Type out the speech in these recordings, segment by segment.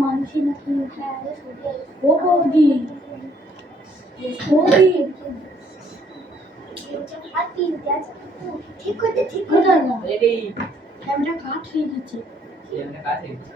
মানুষই নাকি ও বৌদি বৌদি ঠিক করতে ঠিক করে না রেডি ক্যামেরা কাট হয়ে গেছে ক্যামেরা কাট হয়ে গেছে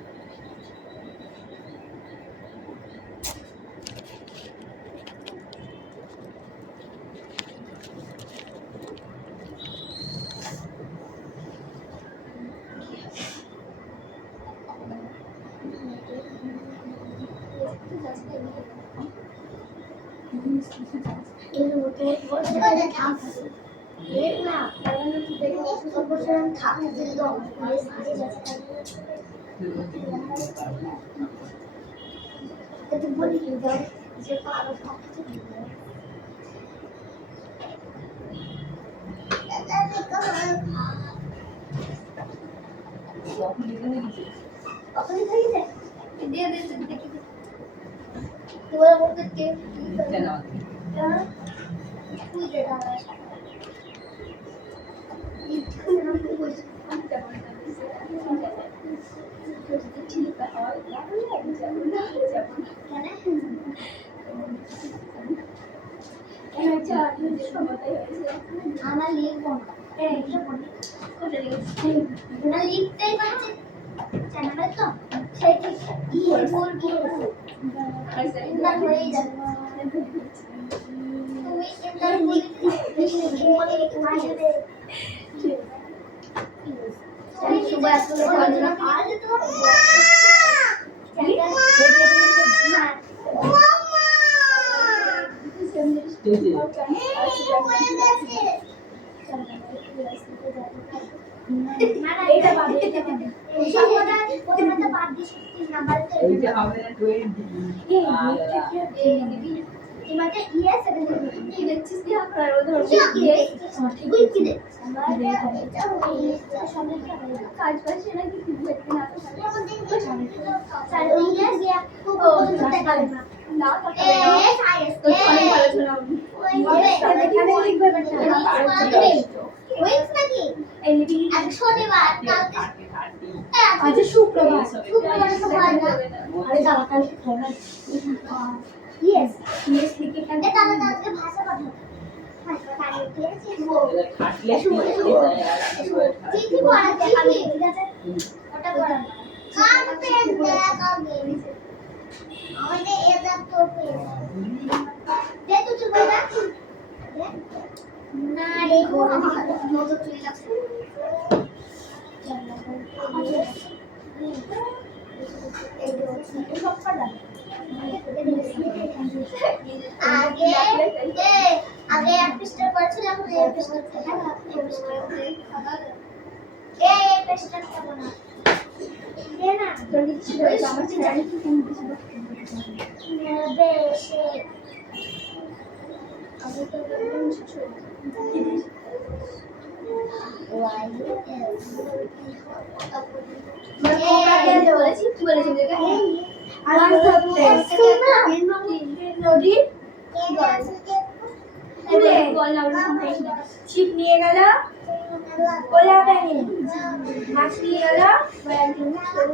আমার লিখবো না লিখতেই পারছি জানাবে তো সেই ঠিক বলবো হয়ে যাবে তুমি চিন্তার বলে লিখতে সুবহ আসলে না আজ তো আগে এক পৃষ্ঠা করেছিলাম এই পৃষ্ঠা থেকে এই পৃষ্ঠা করব না দে না জলদি কিছু করে আমার জানি কি কোন কিছু নেবে সে আমি তো বললাম কিছু বলেছি কি বলেছি নদী ছিপ নিয়ে গেল ওলা ব্যাঙে মাছ নিয়ে গেল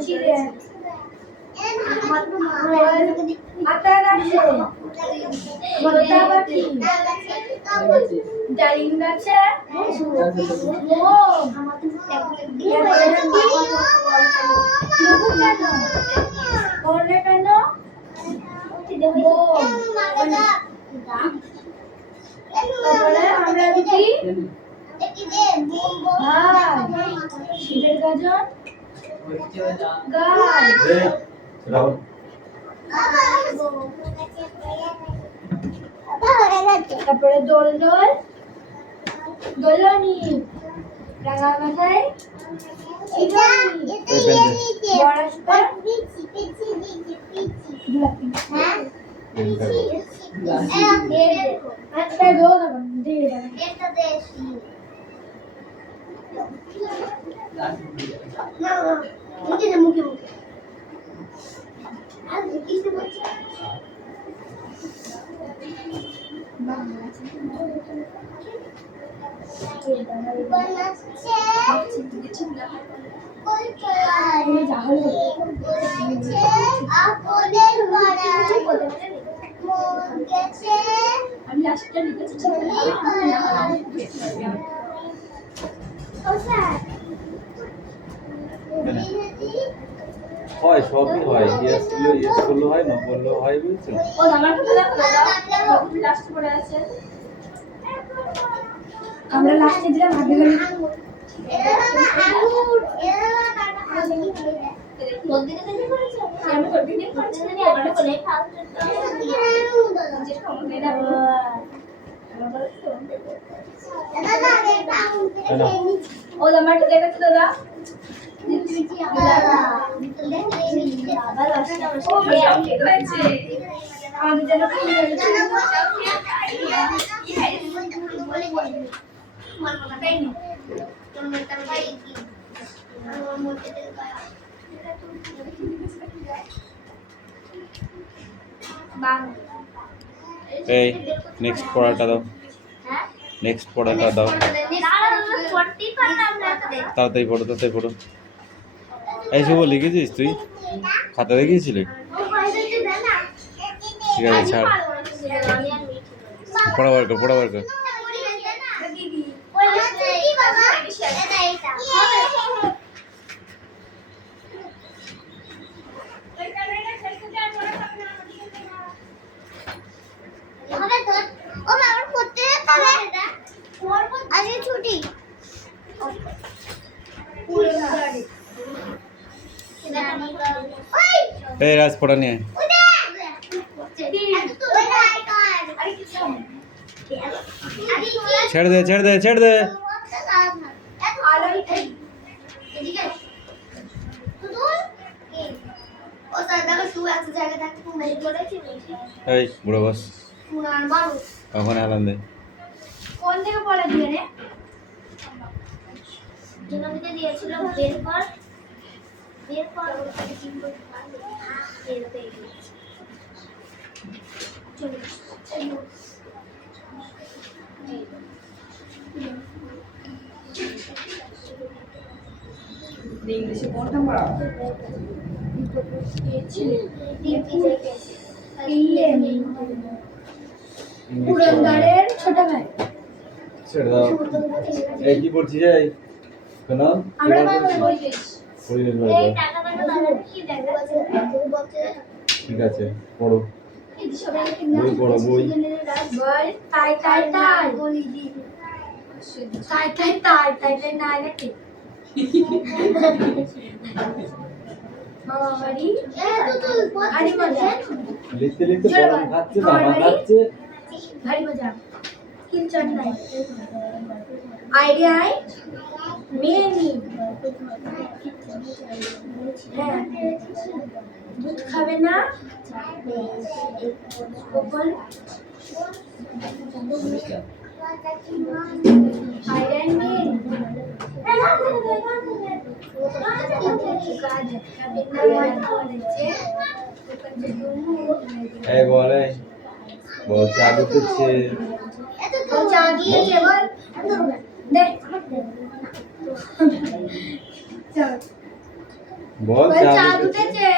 চিড়ে আতা গাছে লতা পাখি ডালিম গাছে কেন আমরা দেখি শিবের গাজন গাছ তারপরে দোল দোল দোলনি রাঙা মাথায় মুখে মুখে আমি লাস্টটা লিখেছি হয় সবই হয়, ইয়েস করলেও হয়, না বললেও হয়, বুঝছো? ও আমারটা দেখো দাও লাস্ট পড়ে আছে আমরা লাস্টে দিলাম ভাবি গলি তোর দিকে থেকে করেছে আমি তোর দিকে করেছি না আমরা কোলে ফার্স্ট যে সময় না ও আমারটা দেখো দাদা এই নেক্সট পড়াটা দাও, নেক্সট পড়াটা দাও, তাড়াতাড়ি পড়ো, তাড়াতাড়ি পড়ো। এই শুভ লিখেছিস তুই? খাতা দেখিয়েছিলি? ঠিক আছে ছাড়, পড়া বার কর, পড়া বার কর। ছুটি এই রাজ পড়া নিয়ে ছেড়ে দে, ছেড়ে দে, ছেড়ে দে। এই বুড়ো বস কখন এলাম দে কোন থেকে পড়া দিয়ে রে জনমিতে দিয়েছিল বের পর ইংলিশে কোনটা পড়া? পুরন্দরের ছোট ভাই ছেড়ে দাও। এই কি পড়ছিস? এই কেন আমরা বাংলা বই পেয়েছি পড়িস ভাই? এই টাকা টাকা দাদা কি দেখা ঠিক আছে পড়ো, এই সবাই বই পড়ো, বই। বই তাই তাই তাই বলি দি তাই তাই তাই তাই তাই না নাকি মামা বাড়ি আরে মজা লিখতে লিখতে পড়া খাচ্ছে, বাবা খাচ্ছে। ভারী মজা কিল চট নাই আইডিয়ায় মেনি হ্যাঁ দুধ খাবে না কখন আইডিয়ায় মেন এই বলে বল চা দিতেছে, চা দিয়েছে বল দে চল বল চা চা দুটেছে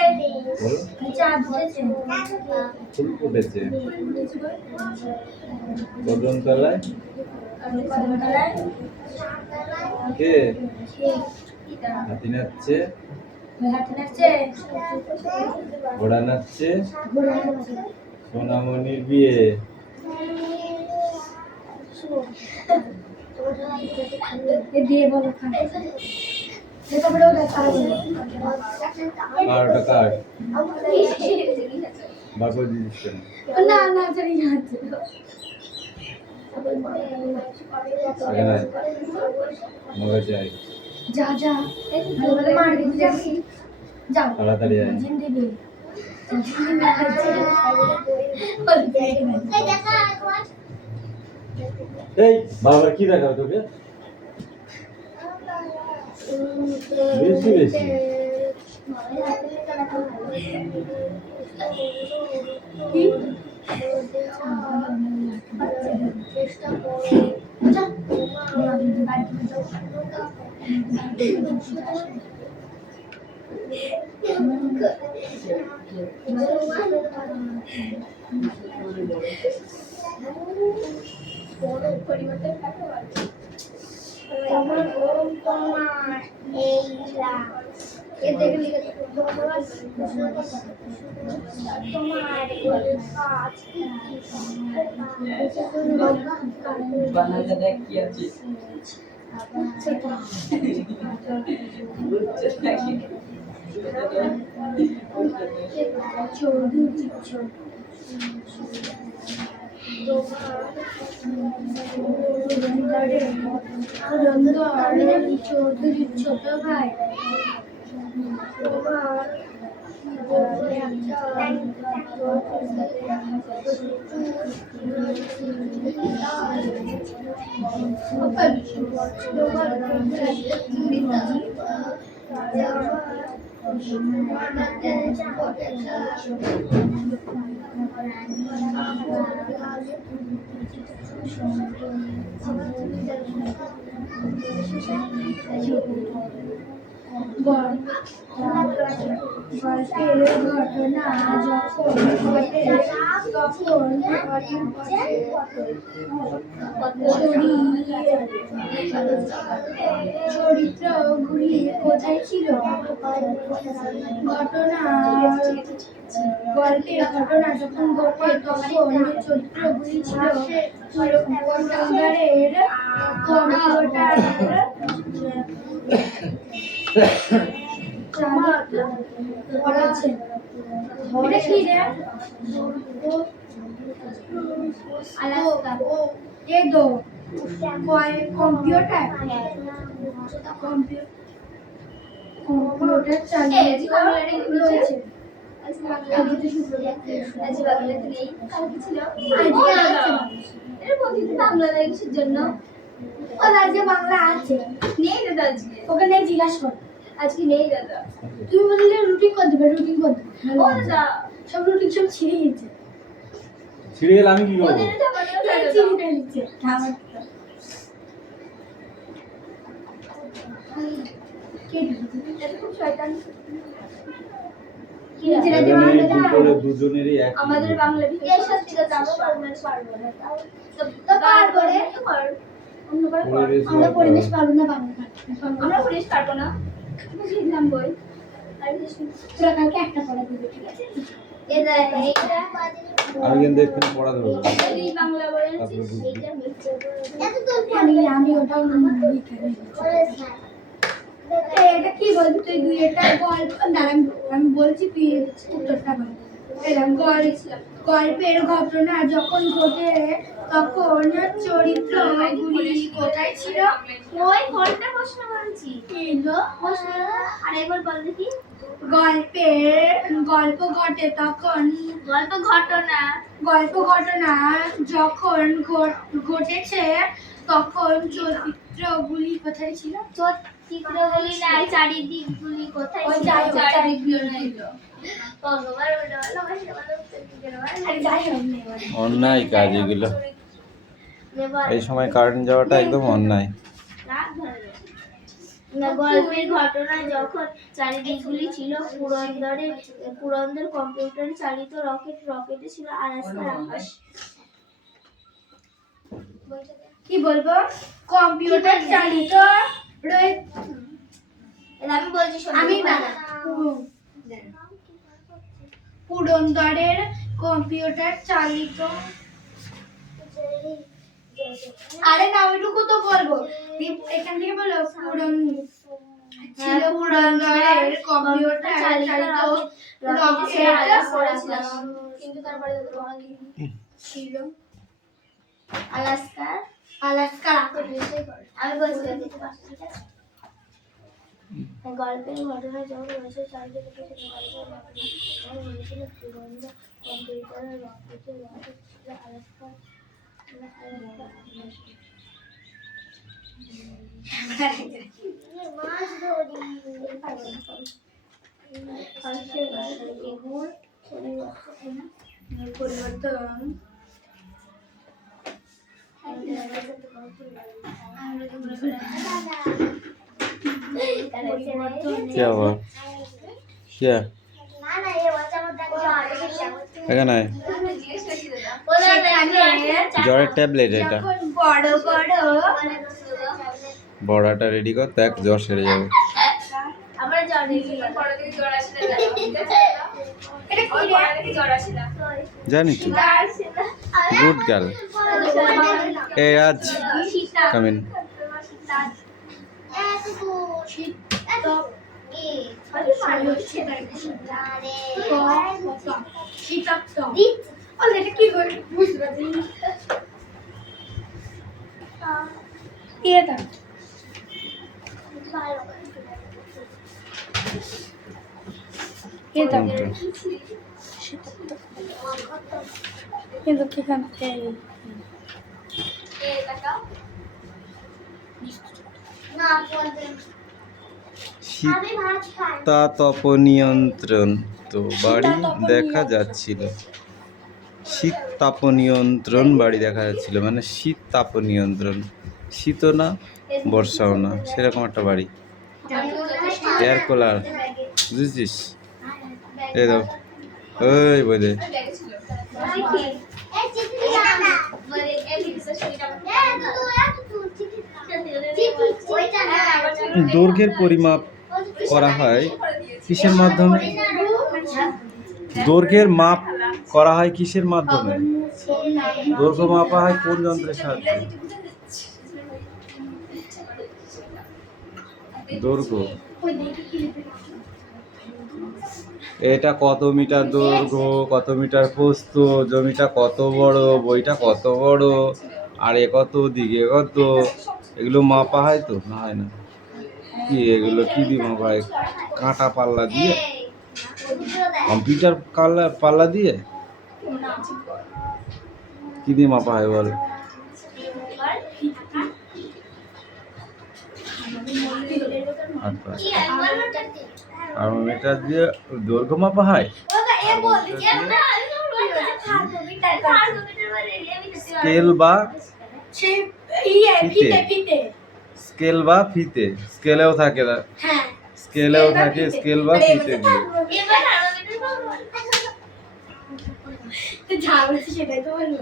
বল চা দুটেছে ফুল ফুটেছে কদম তলায় কদমতলায় কে হাতি নাচছে, হাতে নাচছে ঘোড়া নাচছে, সোনামণির বিয়ে। দিয়ে বলো খান তারপরে ওটা তারা বলবে কারটা কার বাকো দিস কেন? না না জানি যাচ্ছে এখানে মগে যাই যা যা ভালো মার দিতে যাবি যাও তাড়াতাড়ি আয় জিন্দেগি এই বাবা কি দেখাও তোকে বেশি বেশি কি তোমার গরম তোমার এই বানাতে দেখ কি আছে চৌধুরী ছোট ভাই গল্পের ঘটনা যখন ঘটে তখন চরিত্রগুলি কোথায় ছিল গল্পের ঘটনা যখন ঘটে তখন চরিত্রগুলি ছিল কম্পিউটারের এটা কি রে ये दो कंप्यूटर कंप्यूटर চালিয়ে রয়েছে আজকে বাংলা আছে নেই দাদা আজকে ওখানে জিজ্ঞাসা কর আজকে নেই দাদা তুমি বললে রুটিন করে দেবে ও দাদা সব রুটিন সব ছিঁড়ে গেছে ছিড়ে গেলে আমি কি করবো ছিঁড়ে ফেলছে খাবার খুব শয়তান দুজনেরই এক আমাদের বাংলা বিশেষ সত্যি কথা আমরা পারবো না তো পারবো রে আমরা পরিবেশ পারবো না বাংলা আমরা পরিবেশ পারবো না বুঝলাম বই তোরা কালকে একটা পড়া দিবি ঠিক আছে আমি কিন্তু এক্ষুনি পড়া দেবো বাংলা বলে তারপরে বুঝবি আমি ওটাও এটা কি বলবি তুই দুই একটা গল্প দাঁড়া আমি বলছি তুই উত্তরটা বল এরকম গল্পের ঘটনা যখন ঘটে তখন চরিত্রগুলি কোথায় ছিল ওই ঘটনা প্রশ্ন বলছি আরেকবার বল দেখি গল্প ঘটে তখন গল্প ঘটনা যখন ঘটেছে তখন চরিত্রগুলি কোথায় ছিল চিত্রগুলি না চারিদিকগুলি কোথায় ছিল চারিদিকগুলো না অন্যায় কাজ এগুলো এই সময় কারেন্ট যাওয়াটা একদম অন্যায় গল্পের ঘটনা যখন চারিদিকগুলি ছিল পুরন্দর কম্পিউটার চালিত রকেটে ছিল আলাস্কার আকাশ কি বলবো কম্পিউটার চালিত আমি বলছি আমি না পুরন্দরের কম্পিউটার চালিত আরে না ওইটুকু তো বলবো এখান থেকে বলো পুরন্দরের কম্পিউটার চালিত রকেট কিন্তু তারপরে ছিল আলাস্কা গল্পের ঘটনা যখন হয়েছে চারিদিকে তো সেটা গল্পের ঘটনা আমার হয়েছিল সুগন্ধ কম্পিউটারের রকেটের রকেট ছিল আলাস্কা মাছ ধরি পরিবর্তন क्या हुआ क्या এখানে আয়। জ্বরের ট্যাবলেট এটা যখন বড় বড় বড়াটা রেডি কর দেখ জ্বর সেরে যাবে আমরা জানি বড় থেকে জ্বর আসে না জানো, ঠিক আছে? এটা কি ওর রে? বড় থেকে জ্বর আসে না। জানি তো গুড গার্ল এ রাজ কাম ইন এটা কি করে বুঝতে পারছি এটা এটা কিন্তু কিখান থেকে শীতাতপ নিয়ন্ত্রণ তো বাড়ি দেখা যাচ্ছিল শীত তাপ নিয়ন্ত্রণ বাড়ি দেখা যাচ্ছিল মানে শীত তাপ নিয়ন্ত্রণ শীতও না বর্ষাও না সেরকম একটা বাড়ি এয়ার কুলার বুঝেছিস এই দাও ওই বোঝে দৈর্ঘ্যের পরিমাপ করা হয় কিসের মাধ্যমে দৈর্ঘ্যের মাপ করা হয় কিসের মাধ্যমে দৈর্ঘ্য মাপা হয় কোন যন্ত্রের সাহায্যে দৈর্ঘ্য এটা কত মিটার দৈর্ঘ্য কত মিটার প্রস্থ জমিটা কত বড় বইটা কত বড় আর এ কত দিকে কত এগুলো মাপা হয় তো না হয় না কি এগুলো কি দিয়ে মাপা হয় কাঁটা পাল্লা দিয়ে কম্পিউটার পাল্লা দিয়ে কি দিয়ে মাপা হয় বল আর মিটার দিয়ে দৈর্ঘ্য মাপা হয় স্কেল বা স্কেল বা ফিতে স্কেলেও থাকে না স্কেলেও থাকে স্কেল বা ফিতে দিয়ে সেটাই তো বলবো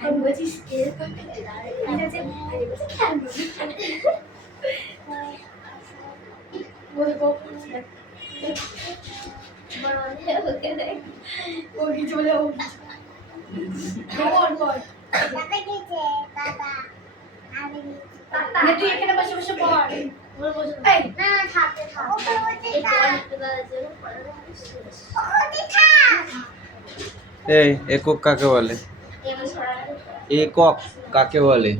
আমি বলছি স্কেল বলবো ও কিছু বলে ও তুই এখানে বসে বসে পড় এই একক কাকে বলে একক কাকে বলে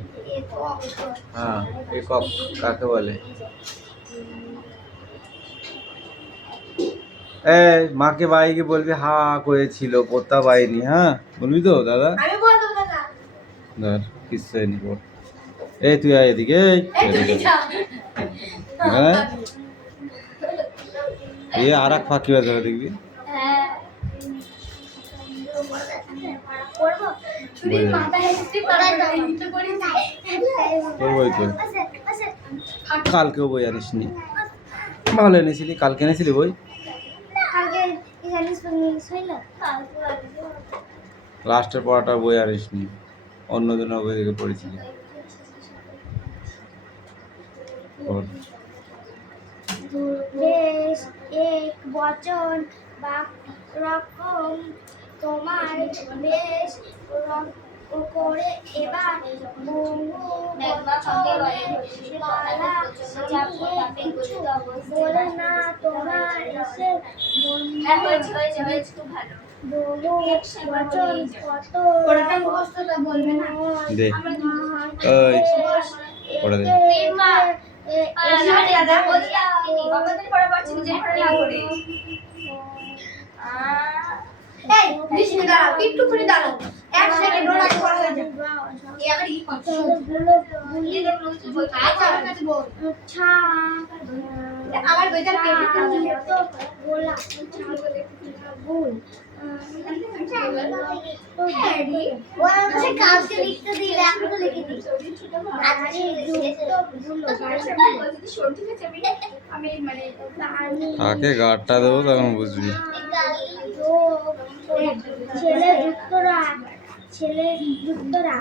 হ্যাঁ একক কাকে বলে এই মাকে বাড়ি গিয়ে বলবি হা করেছিল পোতা বাইনি হ্যাঁ বলবি তো দাদা আমি বলবো দাদা ধর কিচ্ছু হয়নি বল এই তুই আয় এদিকে এই এদিকে। হ্যাঁ এই আর এক ফাঁকি বাজে দেখবি ছুরির মাথা হেসে করি তোর বই তো কালকেও বই আনিসনি ভালো এনেছিলি কালকে এনেছিলি বই লাস্টের পড়াটা বই আনিসনি অন্য দিনের বই দেখে পড়েছিলি বেশ এক বচন বা রকম তোমার বেশ করে এবার বহু বচনের পালা কিছু বলে না তোমার এসে বহু বচন কত ওরটা মুখস্থটা বলবে না দে ওই পড়ে দে। দাদা বলছি আমাদের পড়া পাচ্ছি নিজের পড়া না করে এই বৃষ্টি দাঁড়াও, একটু করে দাঁড়াও, এক সেকেন্ড ওর আগে পড়া হয়ে যাবে। এই আবার কি করছো? আচ্ছা, আমার কাছে বল। আমার বইটার পেটে আমি মানে আগে গাঁটটা দেবো তখন বুঝবি। ছেলে যুক্তরা ছেলে যুক্তরা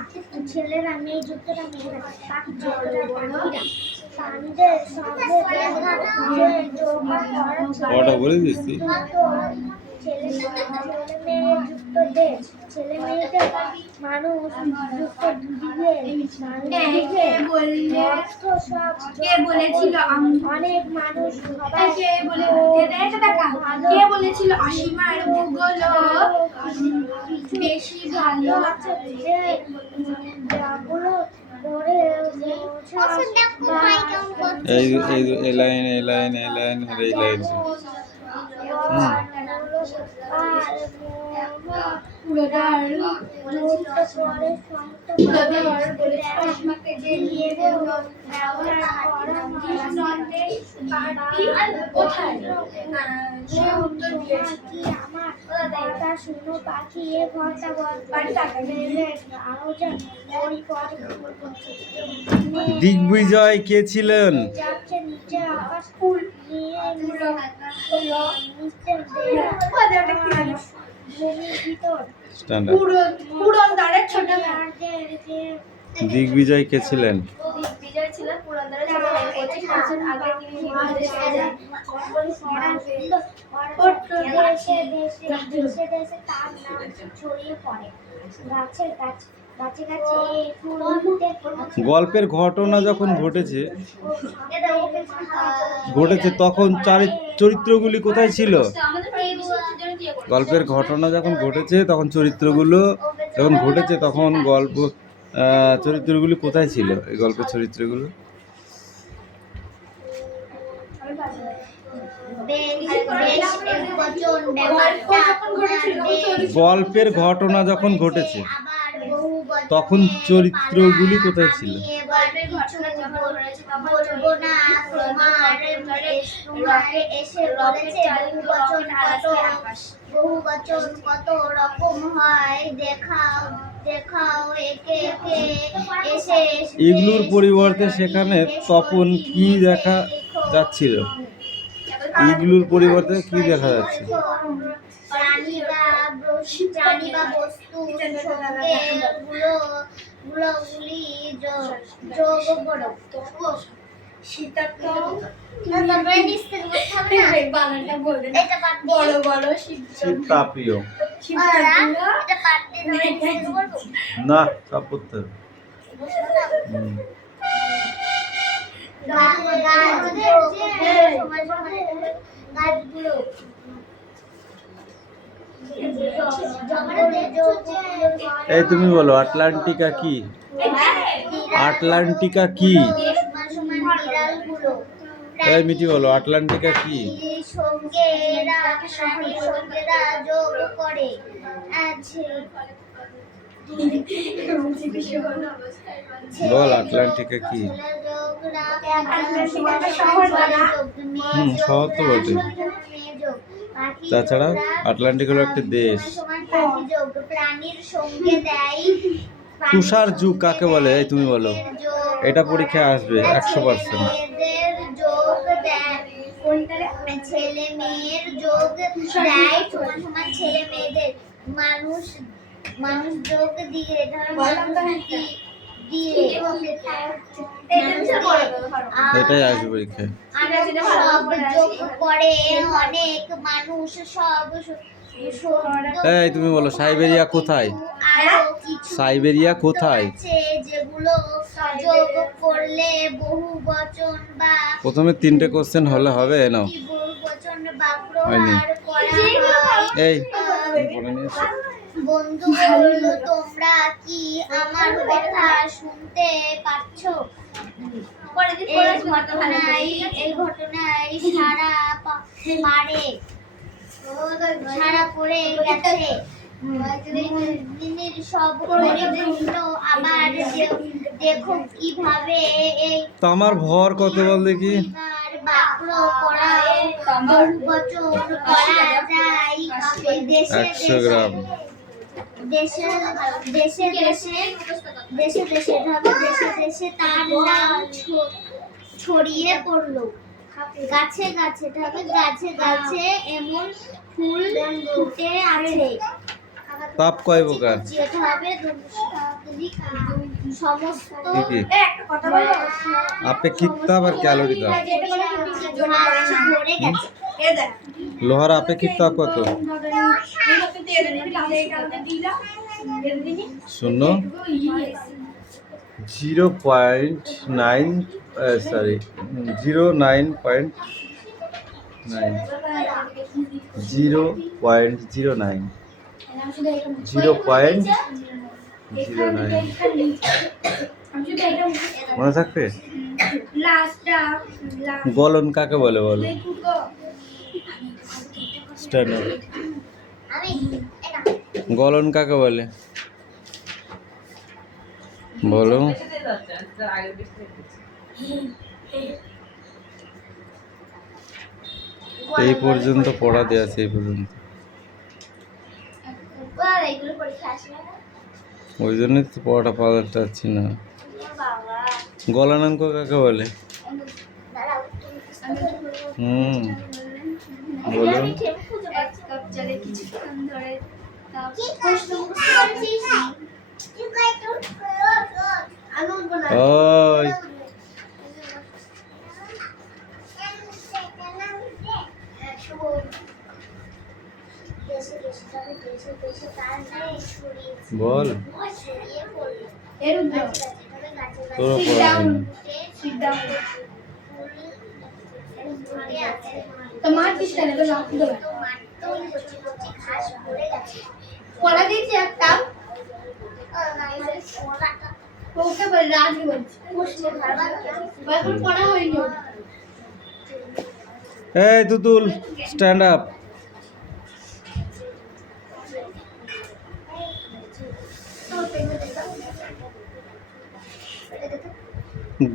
ছেলেরা মেয়ে যুক্তরা মেয়েরা পাখি যুক্তরা পাখিরা প্রাণীদের সঙ্গে ব্যবহার যে যোগা করা ওটা বলে দিস তুই? ছেলে মেয়ে যুক্ত দেশ ছেলে মেয়েদের মানুষ যুক্ত দিকে কে বললে? অর্থ সব কে বলেছিল অনেক মানুষ সবাই কে বলে এটা দেখা কে বলেছিল অসীমার ভূগোল বেশি ভালো আছে যে যাগুলো করে এই লাইন এই লাইন এই লাইন আর এই লাইন। শুনো পাখি এ ঘরটা আরো দিগ্বিজয় কে ছিলেন? যাচ্ছে নিচে আকাশ ফুল নিয়ে ভূমির ভিতর স্ট্যান্ডার্ড। পুরন্দারের ছোট মেয়ে। দিগ্বিজয় কে ছিলেন? বিজয় ছিল পুরন্দরের ছোট ভাই 25 বছর আগে তিনি হিমালয়ে যায় দেশে দেশে তার নাম ছড়িয়ে পড়ে গাছের গাছে গাছে গাছে ফুল ফুটে গল্পের ঘটনা যখন ঘটেছে তখন চরিত্রগুলি কোথায় ছিল? আমাদের পড়ে এই বিষয়ের জন্য দিয়ে করে গল্পের ঘটনা যখন ঘটেছে তখন চরিত্রগুলি কোথায় ছিল? এই গল্পের চরিত্রগুলো গল্পের ঘটনা যখন ঘটেছে তখন চরিত্রগুলি কোথায় ছিল? গল্পের ঘটনা যখন ঘটেছে তখন বলবো না তোমার এসে বলেছে বহু বচন কত রকম হয় দেখাও একে একে এসে এগুলোর পরিবর্তে সেখানে তপন কি দেখা যাচ্ছিল? এগুলোর পরিবর্তে কি দেখা যাচ্ছে? প্রাণী বা বস্তু সঙ্গে গুলোগুলি যোগ করো বড় বড় শিবচন্দ্র তাপীয় না সব করতে হবে। এই তুমি বলো আটলান্টিকা কি? আটলান্টিকা কি? এই মিটি বলো আটলান্টিকা কি? সঙ্গেরা যোগ করে বল আটলান্টিকা কি? শহর তো বটে। তাছাড়া আটলান্টিক হলো একটা দেশ। প্রাণীর সঙ্গে দেয় তুষার যুগ কাকে বলে? এই তুমি বলো, এটা পরীক্ষায় আসবে 100%। ছেলে মেয়ের যোগ দেয় সমান ছেলে মেয়েদের মানুষ যোগ দিয়ে এটাই আসবে পরীক্ষায়। সব যোগ করে অনেক মানুষ সব এই তুমি বলো সাইবেরিয়া কোথায়? সাইবেরিয়া কোথায়? যেগুলো যোগ করলে বহু বচন বা প্রথমে 3টে কোশ্চেন হলে হবে না? বহু বচন বা প্রহার করা হয়। এই পড়ে নিয়েছো? বন্ধুগুলো তোমরা কি আমার কথা শুনতে পাচ্ছ? এই ঘটনায় সারা পড়ে গেছে। দিনের সব পরিপূর্ণ আবার দেখো কিভাবে এই তো আমার ভর কত বল দেখি? বাক্য করা বহুবচন করা যায়। দেশে 100 গ্রাম। দেশে দেশে দেশে দেশে দেশে ভাবে দেশে দেশে তার নাম ছড়িয়ে পড়লো। গাছে গাছে ভাবে গাছে গাছে এমন ফুল ফুটে আছে। তাপ কয় প্রকার? যেভাবে সমস্ত কি কি? কথা বলো আপেক্ষিক তাপ আর ক্যালোরি তাপ। ভরে গেছে। এ দেখ লোহার আপেক্ষিক তাপ কত? শূন্য 0.9 সরি 09.9 0.09 মনে থাকবে? গলন কাকে বলে বলো? Stand up. আমি এটা গলন কাকে বলে বলো? এই পর্যন্ত পড়া দেয়া আছে, এই পর্যন্ত। আর এইগুলো পরীক্ষা আসবে না। ওই জন্যই তো পড়াটা পাওয়া যাচ্ছে না। বাবা গলনাঙ্ক কাকে বলে? দাঁড়াও হুম বলো। আমি ঠিক খুঁজে পাচ্ছি না। চলে কিছুক্ষণ ধরে কি প্রশ্ন করেছিস? কি কই তো আমি বলবো না। ওই বল। তোর পড়া হয়নি। তোমার চেষ্টা নেবে পড়া দিয়েছি একটা ওকে বল রাজি বলছি এখন পড়া হয়নি এই তুতুল স্ট্যান্ড আপ।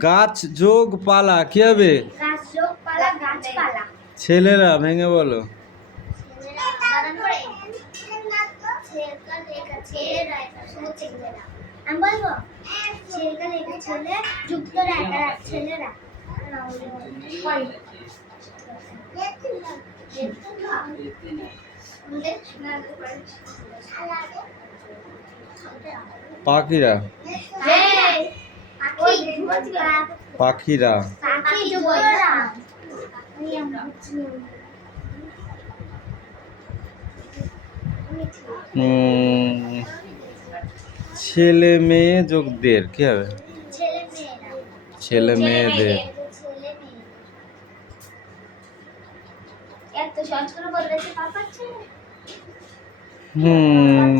গাছ যোগ পালা কি হবে? গাছপালা গাছপালা ছেলেরা ভেঙে বলো। ছেলেরা বাগান করে ছেলেরা আমি বলবো ছেলেরা লেখা ছেলে যুক্ত রেখা ছেলেরা পাখিরা পাখিরা ছেলে মেয়ে যোগ দের কি হবে? ছেলে মেয়েদের।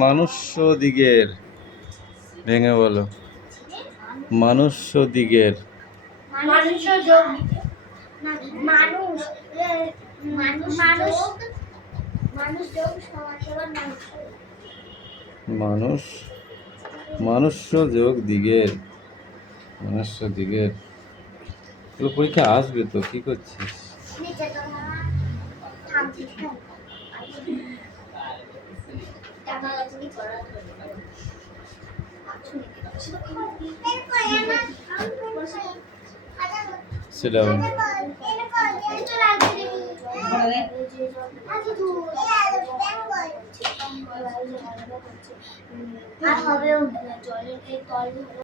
মনুষ্য দিগের ভেঙে বলো। মনুষ্য দিগের মানুষ যোগ মানুষ মানুষ মানুষ যোগ সমান মানুষ মনুষ্য যোগ দিগের মনুষ্য দিগের। এগুলো পরীক্ষা আসবে তো, কি করছিস? নিচে তো থামছি Sit down. আর হবে জলের এই তল